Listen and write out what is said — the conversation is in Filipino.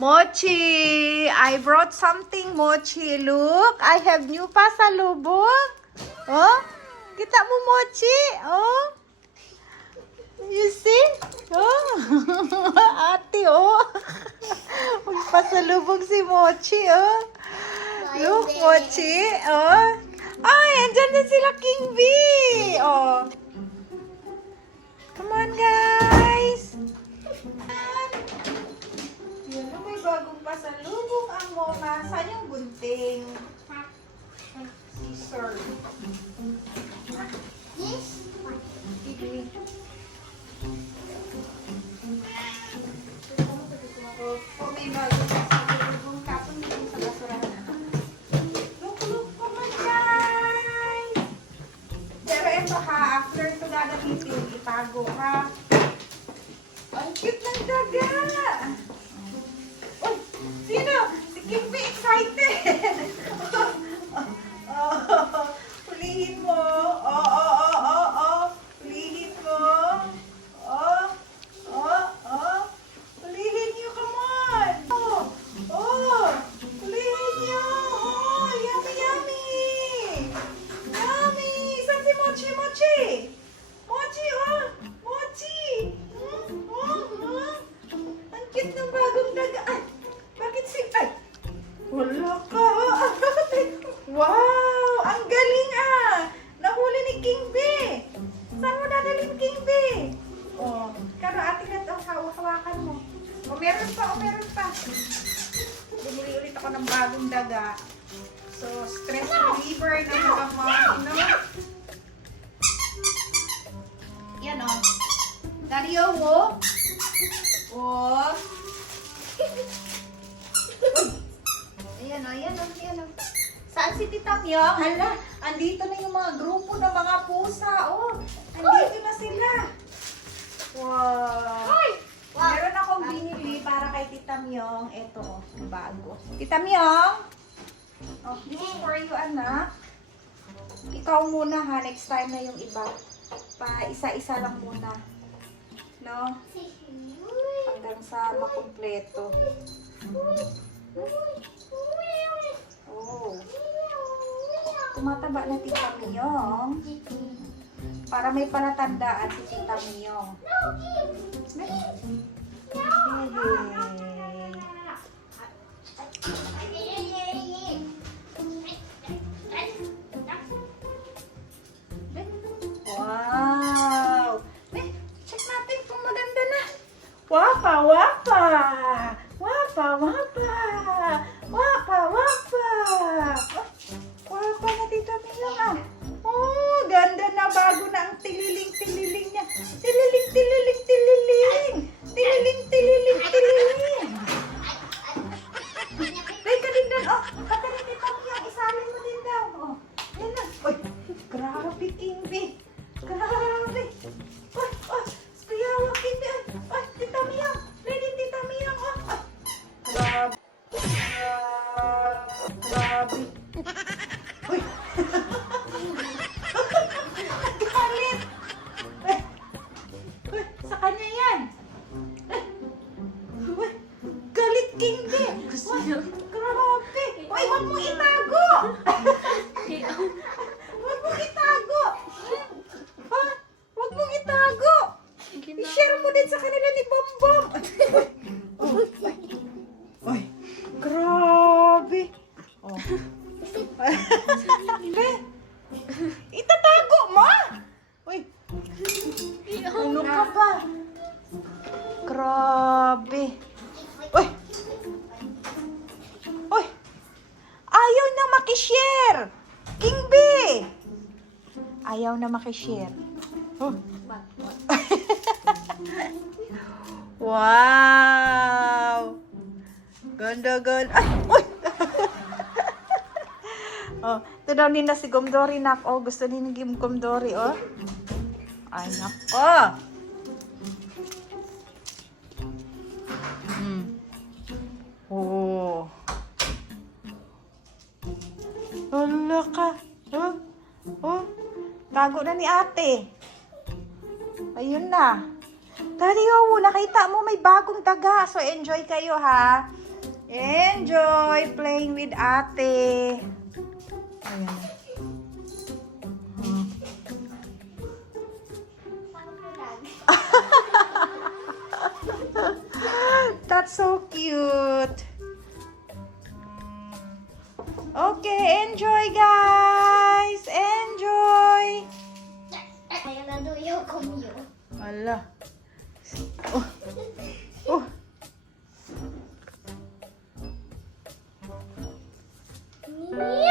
Mochi, I brought something, Mochi. Look, I have new pasalubong. Oh, kita mo, Mochi? Oh, you see? Oh, ate, oh. Pasalubong si Mochi, oh. Look, Mochi, oh. Ay, andyan din sila King B. Oh. Come on, guys. Yun na, may bagong pasalubong ang Mona. Saan yung gunting? Scissor. This one. Sige. Oh, may bagong pasalubong. Kapon dito sa basurahan. Look, come on, guys. Pero ito ha, after ito gagamitin, itago ha. Ang cute ng daga. Oh, sino? Si Kim B excited. Hulihin mo. Hulihin mo. Hulihin niyo, come on. Hulihin niyo. Yummy, yummy. Yummy. Saan si Mochi? Mochi, oh. Mochi. Ang cute ng bagong daga. Ay, bakit si... Ay, wala ka. Wow, ang galing ah. Nahuli ni King B. Saan mo dadalhin King B? Oh, karo ate na ito. Hawakan mo. Oh, meron pa. Bumili ulit ako ng bagong daga. So, stress reliever na mga mom, no? Yan o. Dario mo. Oh. Ayan o. Saan si Tita Myong? Hala, andito na yung mga grupo ng mga pusa. Oh, andito na sila. Wow. Meron akong binili para kay Tita Myong. Ito, oh, bago. Tita Myong. Oh, this is for you, anak. Ikaw muna ha, next time na yung iba. Pa isa-isa lang muna. No? Hanggang sa makumpleto. Oh. Tumataba na Tita Myong. Para may palatandaan si Tita Myong. Wow! Check natin kung maganda na. Wapa! Wapa na Tita Myong ah. Oh, ganda na. Bago na ang tililing niya. Tililing. Teka din doon. Oh, patayin Tita Myong. Isalin mo din daw. Oh, yan na. Uy, grabe King B. Grabe. Spiyawa King B. Ay, Tita Myong. Ready Tita Myong. Grabe. Uy. Galit. Uy, sa kanya yan. Uy, galit King B. Grabe. Uy, wag mo itago. Wag mo itago. Ha? Wag mong itago. I-share mo din sa kanila ni Bombom. Uy, grabe. Oh. Itatago mo? Uy. Ano ka ba? Grabe. Uy. Ayaw na makishare. King B. Ayaw na makishare. Oh. Wow. Ganda. Ay, uy. Oh, ito daw nila si Gomdori nak. Oh, gusto ni Gomdori, oh. Ay, nako. Oh. Hala ka. Oh. Tago na ni ate. Ayun na. Daddy, oh, nakita mo may bagong daga. So, enjoy kayo, ha? Enjoy playing with ate. Ayan. Hmm. That's so cute. Okay, enjoy guys. Enjoy. Ayan na do yung kumyo. Ala. Oh. Oh. Yeah.